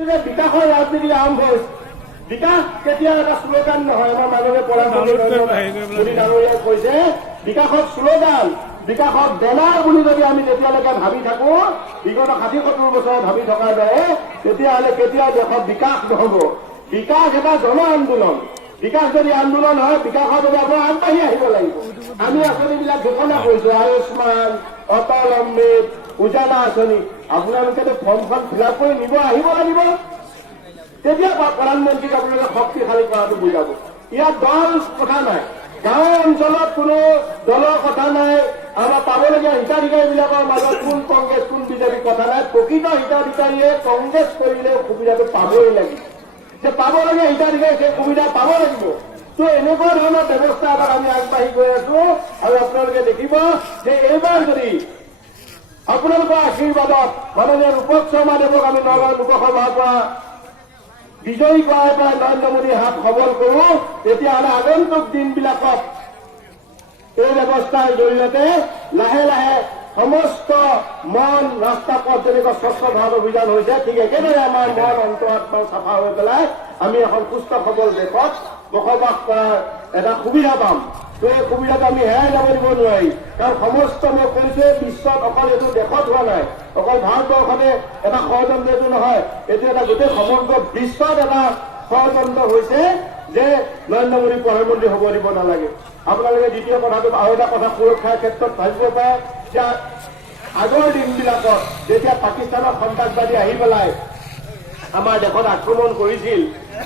বিকাশৰ ৰাজনীতি আৰম্ভ হৈছে। বিকাশ কেতিয়া এটা শ্লোগান নহয়। আমাৰ মাননীয় প্ৰধানমন্ত্ৰী মোদী ডাঙৰীয়াই কৈছে বিকাশৰ শ্লোগান, বিকাশৰ বেনাৰ বুলি যদি আমি তেতিয়ালৈকে ভাবি থাকো, বিগত 60-70 বছৰ ভাবি থকাৰ দৰে, তেতিয়াহ'লে কেতিয়াও দেশত বিকাশ নহ'ব। বিকাশ এটা জন আন্দোলন। বিকাশ যদি আন্দোলন হয়, বিকাশৰ বাবে আমাৰ আগবাঢ়ি আহিব লাগিব। আমি আঁচনিবিলাক ঘোষণা কৰিছো, আয়ুষ্মান, অটল অমৃত, উজালা আঁচনি। আপোনালোকেতো ফৰ্মখন ফিল-আপ কৰি নিব আহিব লাগিব। তেতিয়া প্ৰধানমন্ত্ৰীক আপোনালোকে শক্তিশালী কৰাটো বুজাব। ইয়াত দল কথা নাই, গাঁও অঞ্চলত কোনো দলৰ কথা নাই, আমাৰ পাবলগীয়া হিতাধিকাৰীবিলাকৰ মাজত কোন কংগ্ৰেছ কোন বিজেপি কথা নাই। প্ৰকৃত হিতাধিকাৰীয়ে কংগ্ৰেছ কৰিলেও সুবিধাটো পাবই লাগিব। যে পাবলগীয়া হিতাধিকাৰী সেই সুবিধা পাব লাগিব। তো এনেকুৱা ধৰণৰ ব্যৱস্থা এটাত আমি আগবাঢ়ি গৈ আছো। আৰু আপোনালোকে দেখিব যে এইবাৰ যদি আপোনালোকৰ আশীৰ্বাদত মাননীয় ৰূপক শৰ্মাদেৱক আমি নগাঁও লোকসভাৰ পৰা বিজয়ী কৰাই পেলাই নৰেন্দ্ৰ মোদীৰ হাত সবল কৰো, তেতিয়াহ'লে আগন্তুক দিনবিলাকত এই ব্যৱস্থাৰ জৰিয়তে লাহে লাহে সমস্ত মন ৰাস্তা পথ যেনেকৈ স্বচ্ছ ভাৰত অভিযান হৈছে, ঠিক একেদৰে আমাৰ মন অন্তৰাত্মা চাফা হৈ পেলাই আমি এখন সুস্থ সবল দেশত বসবাস কৰাৰ এটা সুবিধা পাম। তো এই সুবিধাটো আমি হেৰাই যাব দিব নোৱাৰি। কাৰণ সমস্ত মই কৈছো বিশ্বত অকল এইটো দেশত হোৱা নাই, অকল ভাৰতবৰ্ষতে এটা ষড়যন্ত্ৰ এইটো নহয়, এইটো এটা গোটেই সমগ্ৰ বিশ্বত এটা ষড়যন্ত্ৰ হৈছে যে নৰেন্দ্ৰ মোদী প্ৰধানমন্ত্ৰী হ'ব দিব নালাগে। আপোনালোকে দ্বিতীয় কথাটো আৰু এটা কথা সুৰক্ষাৰ ক্ষেত্ৰত ভাবিব পাৰে যে আগৰ দিনবিলাকত যেতিয়া পাকিস্তানৰ সন্ত্ৰাসবাদী আহি পেলাই আমাৰ দেশত আক্ৰমণ কৰিছিল,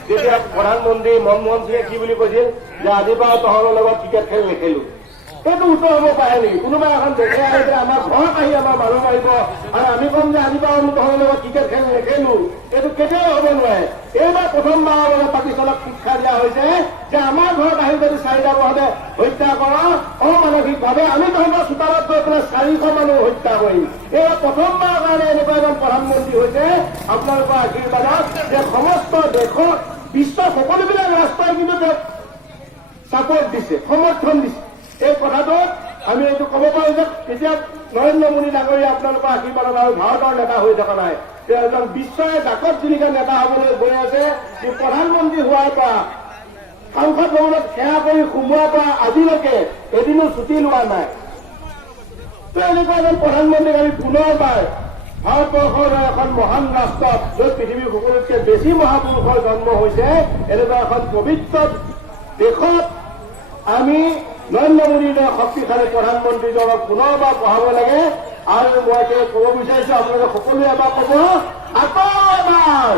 তেতিয়া প্ৰধানমন্ত্ৰী মনমোহন সিঙে কি বুলি কৈছিল যে আজিৰ পৰা তহঁতৰ লগত ক্ৰিকেট খেল নেখেলো। এইটো উত্তৰ হ'ব পাৰে নেকি? কোনোবাই এখন দেশে আহি আমাৰ ঘৰত আহি আমাৰ মানুহ মাৰিব আৰু আমি ক'ম যে আজিৰ পৰা আমি তহঁতৰ লগত ক্ৰিকেট খেল নেখেলো, এইটো কেতিয়াও হ'ব নোৱাৰে। এইবাৰ প্ৰথমবাৰৰ বাবে পাকিস্তানক শিক্ষা দিয়া হৈছে যে আমাৰ ঘৰত আহি যদি 4টা বহতে হত্যা কৰা অমানসিকভাৱে আমি তহঁতৰ চোতালত গৈ পেলাই 400 মানুহ হত্যা কৰিম। এইবাৰ প্ৰথমবাৰৰ কাৰণে এনেকুৱা এজন প্ৰধানমন্ত্ৰী হৈছে আপোনালোকৰ আশীৰ্বাদত যে সমস্ত দেশত বিশ্বৰ সকলোবিলাক ৰাষ্ট্ৰই কিন্তু তেওঁক ছাপৰ্ট দিছে, সমৰ্থন দিছে। এই কথাটোত আমি এইটো ক'ব পাৰো যে এতিয়া নৰেন্দ্ৰ মোদী ডাঙৰীয়া আপোনালোকৰ আশীৰ্বাদত আৰু ভাৰতৰ নেতা হৈ থকা নাই, তেওঁ এজন বিশ্বৰে জাকত জিলিকা নেতা হ'বলৈ গৈ আছে। যি প্ৰধানমন্ত্ৰী হোৱাৰ পৰা সংসদ ভৱনত সেৱা কৰি সোমোৱাৰ পৰা আজিলৈকে এদিনো ছুটি লোৱা নাই। তো এনেকুৱা এজন প্ৰধানমন্ত্ৰীক আমি পুনৰবাৰ ভাৰতবৰ্ষৰ এখন মহান ৰাষ্ট্ৰত, য'ত পৃথিৱীৰ সকলোতকৈ বেছি মহাপুৰুষৰ জন্ম হৈছে, এনেকুৱা এখন পবিত্ৰ দেশত আমি নৰেন্দ্ৰ মোদীৰ শক্তিশালী প্ৰধানমন্ত্ৰীজনক পুনৰবাৰ পঢ়াব লাগে। আৰু মই ক'ব বিচাৰিছো আপোনালোকে সকলোৱে এবাৰ ক'ব, আকৌ এবাৰ